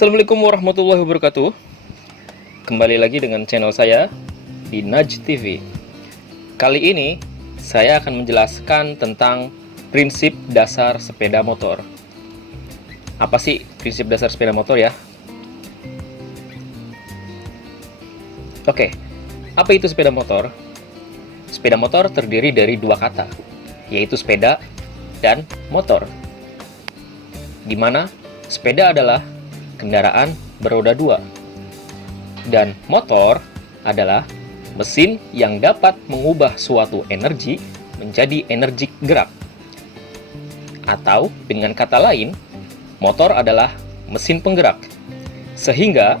Assalamualaikum warahmatullahi wabarakatuh. Kembali lagi dengan channel saya di Naj TV. Kali ini saya akan menjelaskan tentang prinsip dasar sepeda motor. Apa sih prinsip dasar sepeda motor ya? Oke, apa itu sepeda motor? Sepeda motor terdiri dari dua kata, yaitu sepeda dan motor. Di mana sepeda adalah kendaraan beroda dua, dan motor adalah mesin yang dapat mengubah suatu energi menjadi energi gerak. Atau dengan kata lain, motor adalah mesin penggerak. Sehingga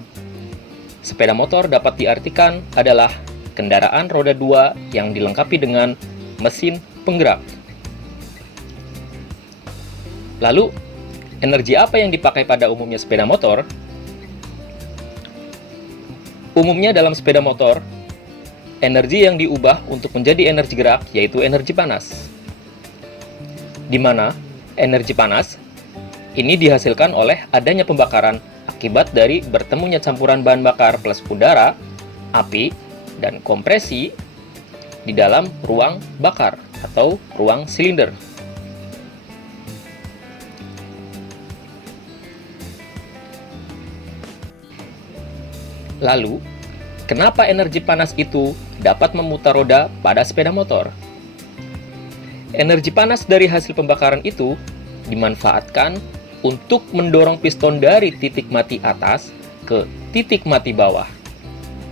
sepeda motor dapat diartikan adalah kendaraan roda dua yang dilengkapi dengan mesin penggerak. Lalu, energi apa yang dipakai pada umumnya sepeda motor? Umumnya dalam sepeda motor, energi yang diubah untuk menjadi energi gerak yaitu energi panas. Di mana energi panas ini dihasilkan oleh adanya pembakaran akibat dari bertemunya campuran bahan bakar plus udara, api, dan kompresi di dalam ruang bakar atau ruang silinder. Lalu, kenapa energi panas itu dapat memutar roda pada sepeda motor? Energi panas dari hasil pembakaran itu dimanfaatkan untuk mendorong piston dari titik mati atas ke titik mati bawah,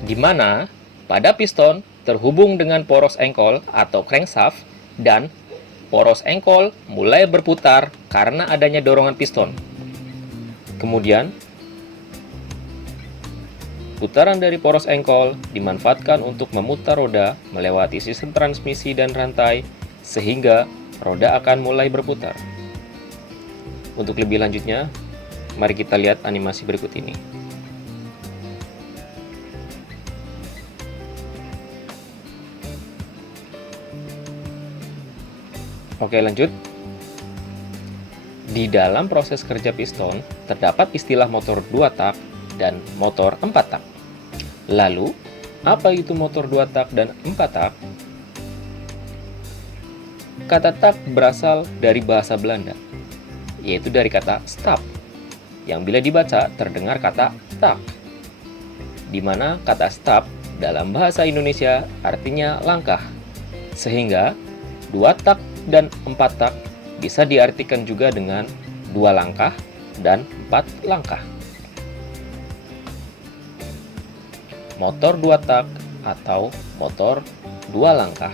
di mana pada piston terhubung dengan poros engkol atau crankshaft, dan poros engkol mulai berputar karena adanya dorongan piston. Kemudian, putaran dari poros engkol dimanfaatkan untuk memutar roda melewati sistem transmisi dan rantai, sehingga roda akan mulai berputar. Untuk lebih lanjutnya, mari kita lihat animasi berikut ini. Oke, lanjut. Di dalam proses kerja piston, terdapat istilah motor 2 tak dan motor 4 tak. Lalu, apa itu motor 2 tak dan 4 tak? Kata tak berasal dari bahasa Belanda, yaitu dari kata stap, yang bila dibaca terdengar kata tak, di mana kata stap dalam bahasa Indonesia artinya langkah, sehingga 2 tak dan 4 tak bisa diartikan juga dengan 2 langkah dan 4 langkah. Motor 2 tak atau motor 2 langkah.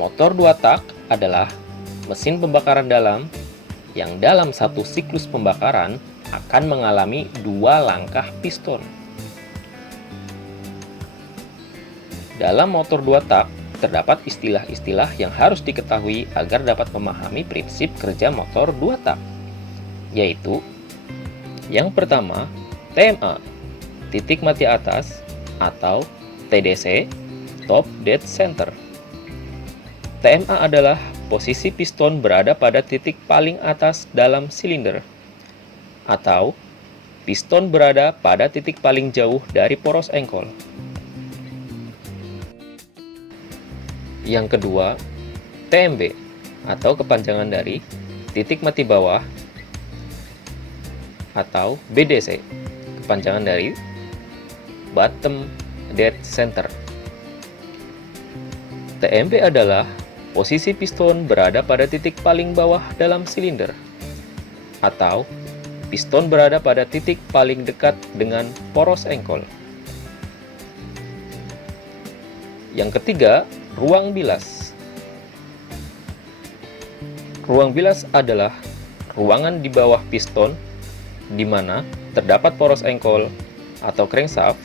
Motor 2 tak adalah mesin pembakaran dalam yang dalam satu siklus pembakaran akan mengalami 2 langkah piston. Dalam motor 2 tak terdapat istilah-istilah yang harus diketahui agar dapat memahami prinsip kerja motor 2 tak, yaitu yang pertama, TMA, titik mati atas, atau TDC, top dead center. TMA adalah posisi piston berada pada titik paling atas dalam silinder, atau piston berada pada titik paling jauh dari poros engkol. Yang kedua, TMB, atau kepanjangan dari titik mati bawah, atau BDC, kepanjangan dari bottom dead center. TMB adalah posisi piston berada pada titik paling bawah dalam silinder, atau piston berada pada titik paling dekat dengan poros engkol. Yang ketiga, ruang bilas. Ruang bilas adalah ruangan di bawah piston di mana terdapat poros engkol atau crankshaft,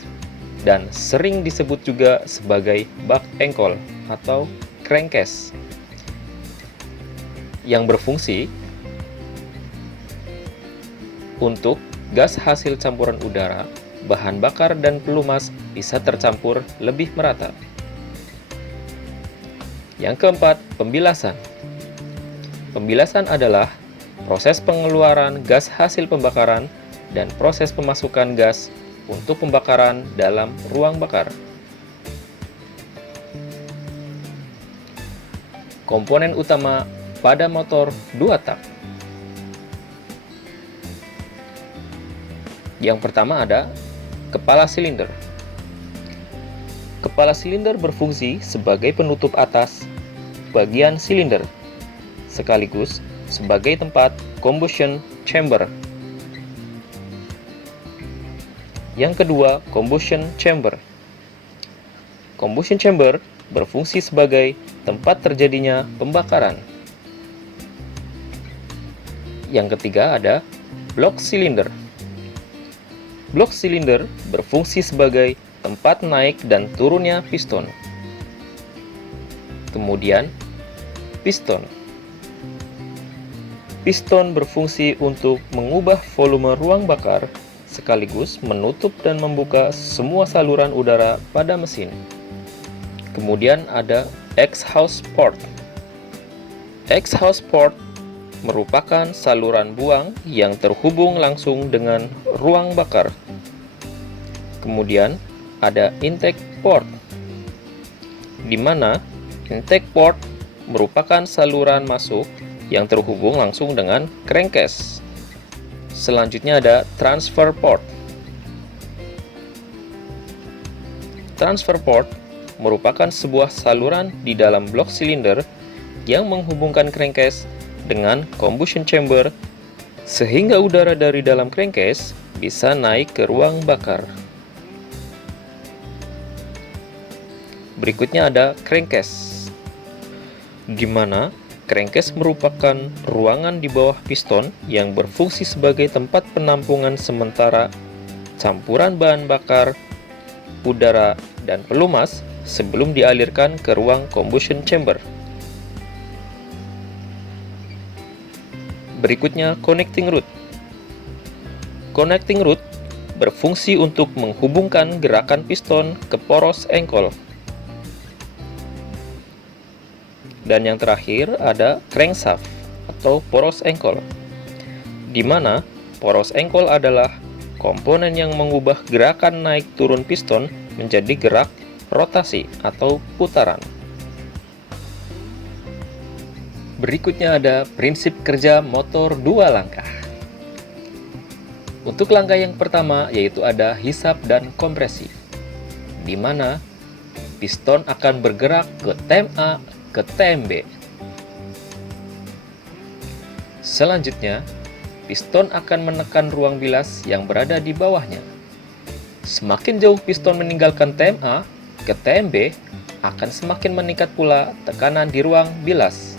dan sering disebut juga sebagai bak engkol atau crankcase, yang berfungsi untuk gas hasil campuran udara, bahan bakar, dan pelumas bisa tercampur lebih merata. Yang keempat, pembilasan. Pembilasan adalah proses pengeluaran gas hasil pembakaran, dan proses pemasukan gas untuk pembakaran dalam ruang bakar. Komponen utama pada motor 2 tak. Yang pertama ada kepala silinder. Kepala silinder berfungsi sebagai penutup atas bagian silinder, sekaligus sebagai tempat combustion chamber. Yang kedua, combustion chamber. Combustion chamber berfungsi sebagai tempat terjadinya pembakaran. Yang ketiga ada blok silinder. Blok silinder berfungsi sebagai tempat naik dan turunnya piston. Kemudian, piston. Piston berfungsi untuk mengubah volume ruang bakar sekaligus menutup dan membuka semua saluran udara pada mesin. Kemudian ada exhaust port. Exhaust port merupakan saluran buang yang terhubung langsung dengan ruang bakar. Kemudian ada intake port, di mana intake port merupakan saluran masuk yang terhubung langsung dengan crankcase. Selanjutnya ada transfer port. Transfer port merupakan sebuah saluran di dalam blok silinder yang menghubungkan crankcase dengan combustion chamber sehingga udara dari dalam crankcase bisa naik ke ruang bakar. Berikutnya ada crankcase, di mana crankcase merupakan ruangan di bawah piston yang berfungsi sebagai tempat penampungan sementara campuran bahan bakar, udara, dan pelumas sebelum dialirkan ke ruang combustion chamber. Berikutnya connecting rod. Connecting rod berfungsi untuk menghubungkan gerakan piston ke poros engkol. Dan yang terakhir ada crankshaft atau poros engkol, di mana poros engkol adalah komponen yang mengubah gerakan naik turun piston menjadi gerak rotasi atau putaran. Berikutnya ada prinsip kerja motor 2 langkah. Untuk langkah yang pertama yaitu ada hisap dan kompresi, di mana piston akan bergerak ke tem A ke tem B. Selanjutnya, piston akan menekan ruang bilas yang berada di bawahnya. Semakin jauh piston meninggalkan tem A ke tem B, akan semakin meningkat pula tekanan di ruang bilas.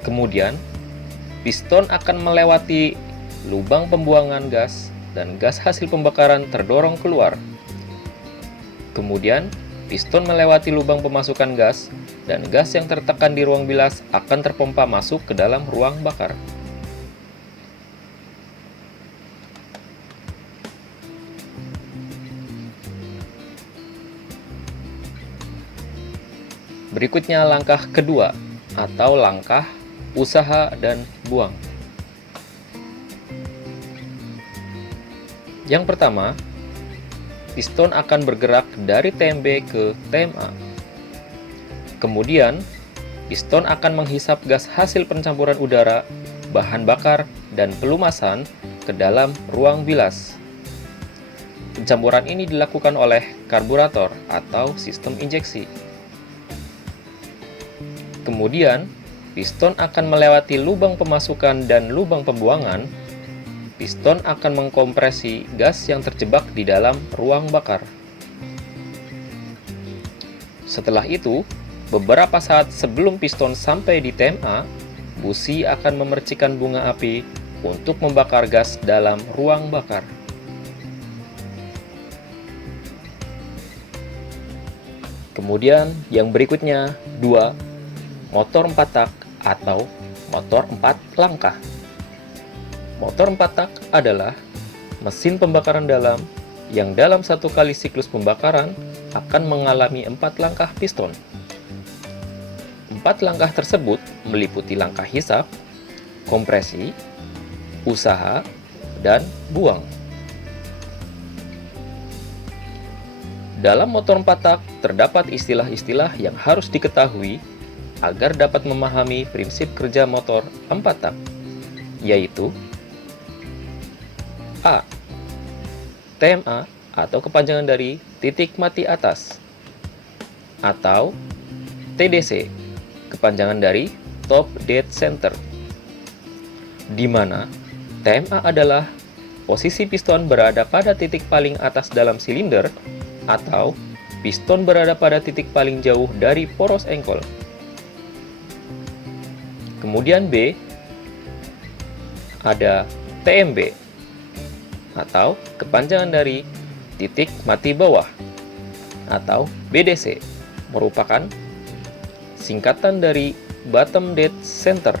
Kemudian, piston akan melewati lubang pembuangan gas dan gas hasil pembakaran terdorong keluar. Kemudian, piston melewati lubang pemasukan gas dan gas yang tertekan di ruang bilas akan terpompa masuk ke dalam ruang bakar. Berikutnya langkah kedua atau langkah usaha dan buang. Yang pertama, piston akan bergerak dari tem B ke tem A. Kemudian, piston akan menghisap gas hasil pencampuran udara, bahan bakar, dan pelumasan ke dalam ruang bilas. Pencampuran ini dilakukan oleh karburator atau sistem injeksi. Kemudian, piston akan melewati lubang pemasukan dan lubang pembuangan. Piston akan mengkompresi gas yang terjebak di dalam ruang bakar. Setelah itu, beberapa saat sebelum piston sampai di tem A, busi akan memercikan bunga api untuk membakar gas dalam ruang bakar. Kemudian yang berikutnya 2. Motor 4 tak atau motor 4 langkah. Motor 4 tak adalah mesin pembakaran dalam yang dalam satu kali siklus pembakaran akan mengalami 4 langkah piston. 4 4 langkah tersebut meliputi langkah hisap, kompresi, usaha, dan buang. Dalam motor 4 tak terdapat istilah-istilah yang harus diketahui agar dapat memahami prinsip kerja motor 4 tak, yaitu A. TMA atau kepanjangan dari titik mati atas, atau TDC, kepanjangan dari Top Dead Center, di mana TMA adalah posisi piston berada pada titik paling atas dalam silinder atau piston berada pada titik paling jauh dari poros engkol. Kemudian B, ada TMB atau kepanjangan dari titik mati bawah, atau BDC, merupakan singkatan dari Bottom Dead Center,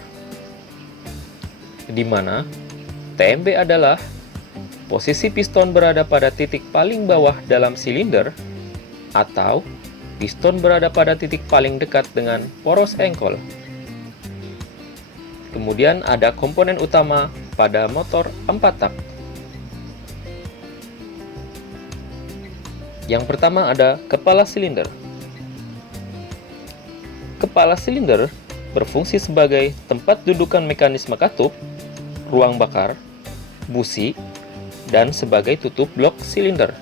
di mana TMB adalah posisi piston berada pada titik paling bawah dalam silinder atau piston berada pada titik paling dekat dengan poros engkol. Kemudian ada komponen utama pada motor 4 tak. Yang pertama ada kepala silinder. Kepala silinder berfungsi sebagai tempat dudukan mekanisme katup, ruang bakar, busi, dan sebagai tutup blok silinder.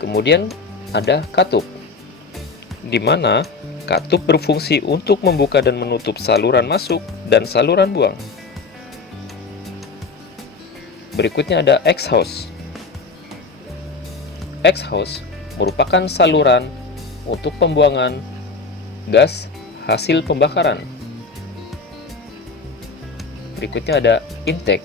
Kemudian ada katup, di mana katup berfungsi untuk membuka dan menutup saluran masuk dan saluran buang. Berikutnya ada exhaust. Exhaust merupakan saluran untuk pembuangan gas hasil pembakaran. Berikutnya ada intake.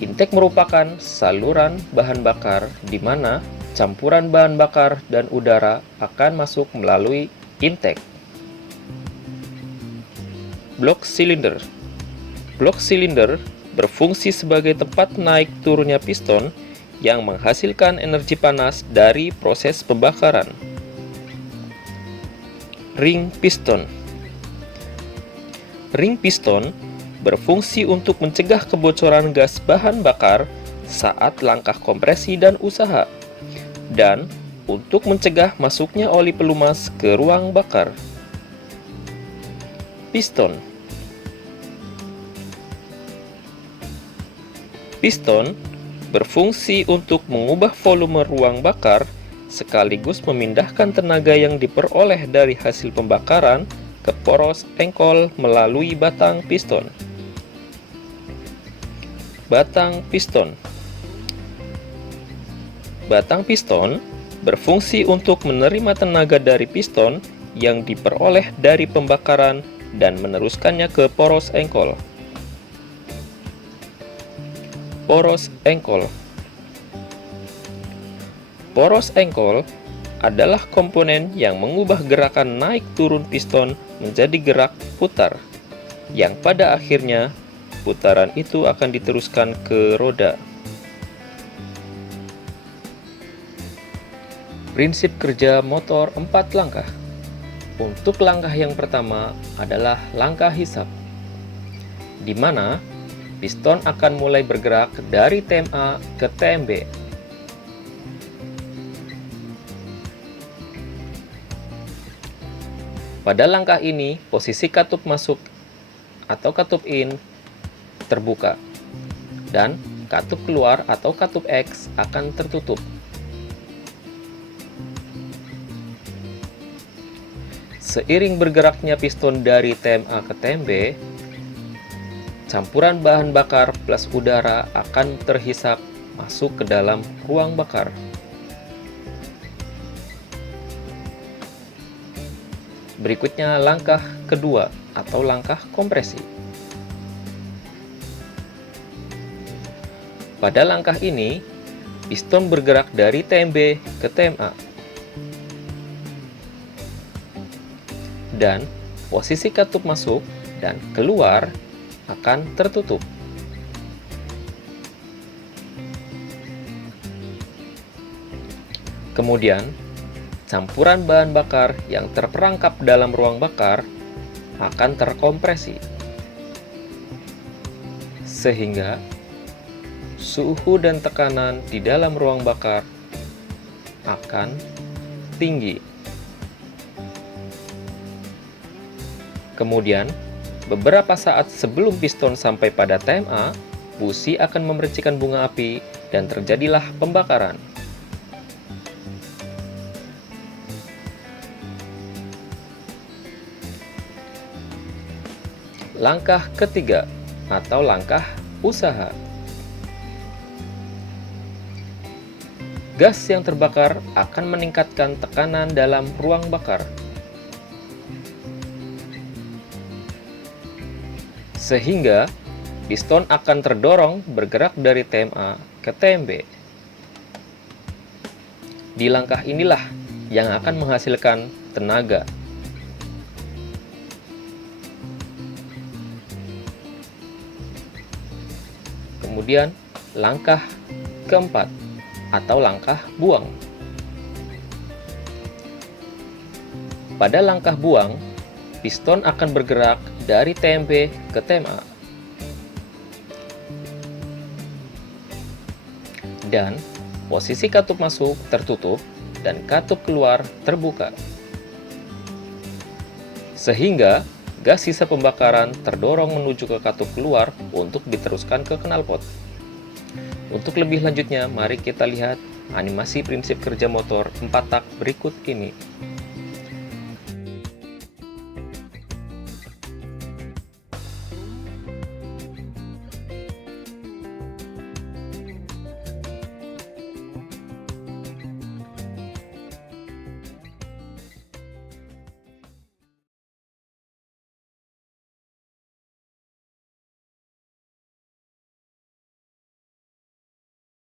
Intake merupakan saluran bahan bakar di mana campuran bahan bakar dan udara akan masuk melalui intake. Blok silinder. Blok silinder berfungsi sebagai tempat naik turunnya piston yang menghasilkan energi panas dari proses pembakaran. Ring piston. Ring piston berfungsi untuk mencegah kebocoran gas bahan bakar saat langkah kompresi dan usaha, dan untuk mencegah masuknya oli pelumas ke ruang bakar. Piston. Piston berfungsi untuk mengubah volume ruang bakar sekaligus memindahkan tenaga yang diperoleh dari hasil pembakaran ke poros engkol melalui batang piston. Batang piston. Batang piston berfungsi untuk menerima tenaga dari piston yang diperoleh dari pembakaran dan meneruskannya ke poros engkol. Poros engkol. Poros engkol adalah komponen yang mengubah gerakan naik turun piston menjadi gerak putar, yang pada akhirnya putaran itu akan diteruskan ke roda. Prinsip kerja motor 4 langkah. Untuk langkah yang pertama adalah langkah hisap, di mana piston akan mulai bergerak dari TMA ke TMB. Pada langkah ini, posisi katup masuk atau katup in terbuka, dan katup keluar atau katup X akan tertutup. Seiring bergeraknya piston dari TMA ke TMB, campuran bahan bakar plus udara akan terhisap masuk ke dalam ruang bakar. Berikutnya langkah kedua atau langkah kompresi. Pada langkah ini, piston bergerak dari TMB ke TMA, dan posisi katup masuk dan keluar akan tertutup. Kemudian, campuran bahan bakar yang terperangkap dalam ruang bakar akan terkompresi, sehingga suhu dan tekanan di dalam ruang bakar akan tinggi. Kemudian, beberapa saat sebelum piston sampai pada TMA, busi akan memercikan bunga api dan terjadilah pembakaran. Langkah ketiga atau langkah usaha. Gas yang terbakar akan meningkatkan tekanan dalam ruang bakar, sehingga piston akan terdorong bergerak dari TMA ke TMB. Di langkah inilah yang akan menghasilkan tenaga. Kemudian, langkah keempat atau langkah buang. Pada langkah buang, piston akan bergerak dari TMB ke TMA. Dan posisi katup masuk tertutup dan katup keluar terbuka. Sehingga gas sisa pembakaran terdorong menuju ke katup keluar untuk diteruskan ke knalpot. Untuk lebih lanjutnya, mari kita lihat animasi prinsip kerja motor 4 tak berikut ini.